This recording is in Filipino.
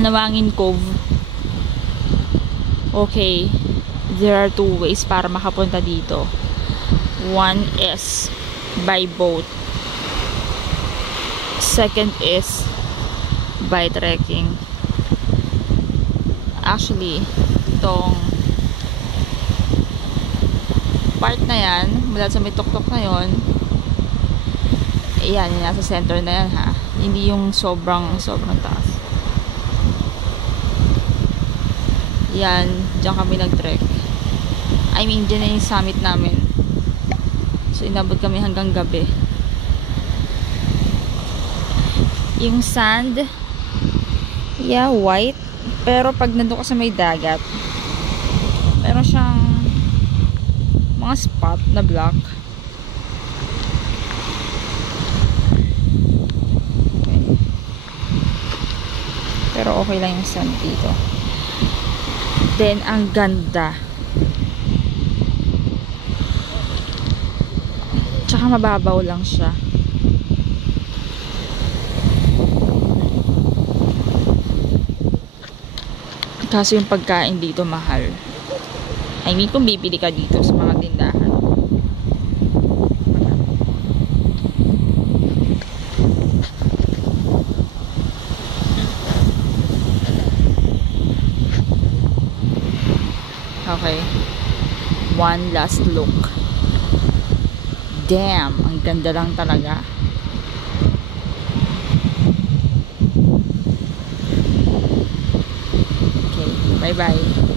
Anawangin Cove. Okay, there are two ways para makapunta dito. One is by boat. Second is by trekking. Actually, itong part na yan, mula sa may tuktok na yon, ayan, yung nasa center na yan ha. Hindi yung sobrang taas. Yan, dyan kami nag-trek. I mean, dyan na yung summit namin. So, inabot kami hanggang gabi. Yung sand, yeah, white. Pero pag nandun ka sa may dagat, meron siyang mga spot na black. Okay. Pero okay lang yung sand dito. Then, ang ganda. Tsaka mababaw lang siya. Kaso yung pagkain dito mahal. I mean, kung bibili ka dito sa mga tindahan. Okay. One last look. Damn, ang ganda lang talaga. Okay, bye-bye.